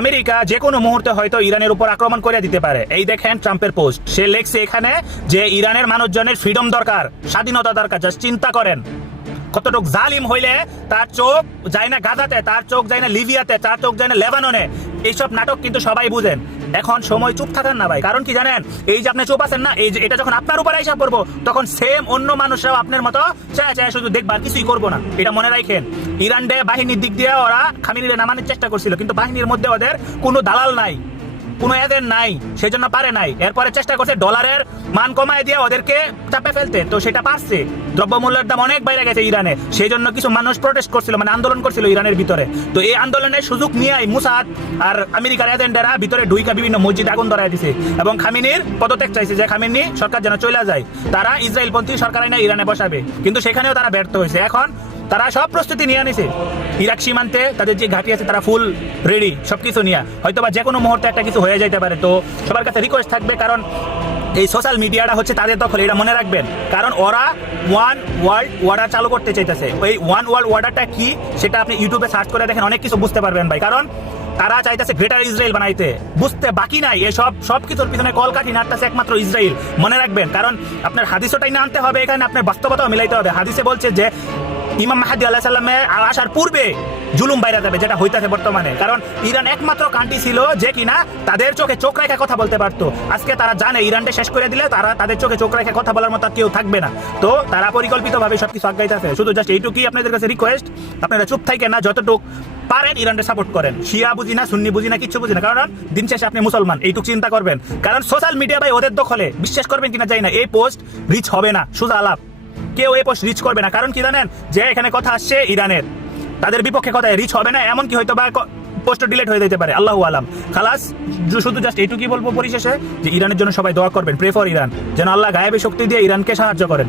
America যে কোনো মুহূর্তে হয়তো ইরানের উপর আক্রমণ করে দিতে পারে। এই দেখেন ট্রাম্পের পোস্ট, সে লেখছে এখানে যে ইরানের মানুষজনের ফ্রিডম দরকার, স্বাধীনতা দরকার। জাস্ট চিন্তা করেন কতটুক জালিম হইলে তার চোখ যায় না গাজাতে, তার চোখ যায় না লিবিয়াতে, তার চোখ যায় না লেবাননে। এইসব নাটক কিন্তু সবাই বুঝেন। এখন সময় চুপ থাকেন না ভাই, কারণ কি জানেন, এই যে আপনি চুপ আছেন না, এই যে এটা যখন আপনার উপর আইসা পড়বো তখন সেম অন্য মানুষরাও আপনার মতো চায় চায় শুধু দেখবার, কিছুই করবো না। এটা মনে রাখেন। ইরান বাহিনীর দিক দিয়ে ওরা খামিনিরে নামানোর চেষ্টা করছিল, কিন্তু বাহিনীর মধ্যে ওদের কোনো দালাল নাই, কোনো এদের নাই, সেজন্য পারে নাই। এরপরে চেষ্টা করছে ডলারের মান কমায় দিয়ে ওদেরকে চাপে ফেলতে, তো সেটা পারছে। দ্রব্যমূল্যের দাম অনেক বাইরে গেছে ইরানে, সেই জন্য কিছু মানুষ প্রোটেস্ট করছিল, মানে আন্দোলন করছিল ইরানের ভিতরে। তো এই আন্দোলনের সুযোগ নিয়ে মুসাদ আর আমেরিকার এজেন্টরা ভিতরে ঢুইকা বিভিন্ন মসজিদ আগুন ধরায় দিছে এবং খামিনির পদত্যাগ চাইছে, যে খামিনি সরকার যেন চলে যায়, তারা ইসরায়েলপন্থী সরকার আইনা ইরানে বসাবে। কিন্তু সেখানেও তারা ব্যর্থ হয়েছে। এখন তারা সব প্রস্তুতি নিয়ে নিছে, ইরাক সীমান্তে তাদের যে ঘাঁটি আছে তারা ফুল রেডি সবকিছু নিয়ে, হয়তো বা যে কোনো মুহূর্তে একটা কিছু হয়ে যেতে পারে। তো সবার কাছে রিকোয়েস্ট থাকবে, কারণ এই সোশ্যাল মিডিয়াটা হচ্ছে তাদের দখলে, এটা মনে রাখবেন। কারণ ওরা ওয়ান ওয়ার্ল্ড অর্ডার চালু করতে চাইতেছে। ওই ওয়ান ওয়ার্ল্ড অর্ডারটা কি সেটা আপনি ইউটিউবে সার্চ করে দেখেন, অনেক কিছু বুঝতে পারবেন ভাই। কারণ তারা চাইতেছে গ্রেটার ইসরায়েল বানাইতে, বুঝতে বাকি নাই। এসব সব কিছুর পিছনে কলকাঠি নাড়তেছে একমাত্র ইসরায়েল, মনে রাখবেন। কারণ আপনার হাদিসটাই না আনতে হবে এখানে, আপনার বাস্তবতাও মিলাইতে হবে। হাদিসে বলছে যে ইমাম মাহদি আলাইহিস সালামের আসার পূর্বে জুলুম বাইরে যাবে, যেটা হইতাছে বর্তমানে। কারণ ইরান একমাত্র কান্ট্রি ছিল যে কিনা তাদের চোখে চোখ রেখে কথা বলতে পারতো। আজকে তারা জানে ইরানটা শেষ করে দিলে তারা তাদের চোখে চোখ রেখে কথা বলার মতো কেউ থাকবে না। তো তারা পরিকল্পিতভাবে সবকিছু আগাইতেছে। শুধু জাস্ট এইটুকুই আপনাদের কাছে রিকোয়েস্ট, আপনারা চুপ থাকেন না, যতটুকু পারেন ইরানকে সাপোর্ট করেন। শিয়া বুঝি না, সুন্নি বুঝি না, কিচ্ছু বুঝি না, কারণ দিন শেষে আপনি মুসলমান, এইটুকু চিন্তা করবেন। কারণ সোশ্যাল মিডিয়া ভাই ওদের দখলে, বিশ্বাস করবেন কিনা জানি না, এই পোস্ট রিচ হবে না, সোজা আলাপ, কেউ এই পোস্ট রিচ করবে না। কারণ কি জানেন, যে এখানে কথা আসছে ইরানের, তাদের বিপক্ষে কথা রিচ হবে না, এমনকি হয়তো বা পোস্ট ডিলিট হয়ে যেতে পারে, আল্লাহু আলাম। খালাস, শুধু জাস্ট এইটুকুই বলবো পরিশেষে, যে ইরানের জন্য সবাই দোয়া করবেন, প্রে ফর ইরান, যেন আল্লাহ গায়েবী শক্তি দিয়ে ইরানকে সাহায্য করেন।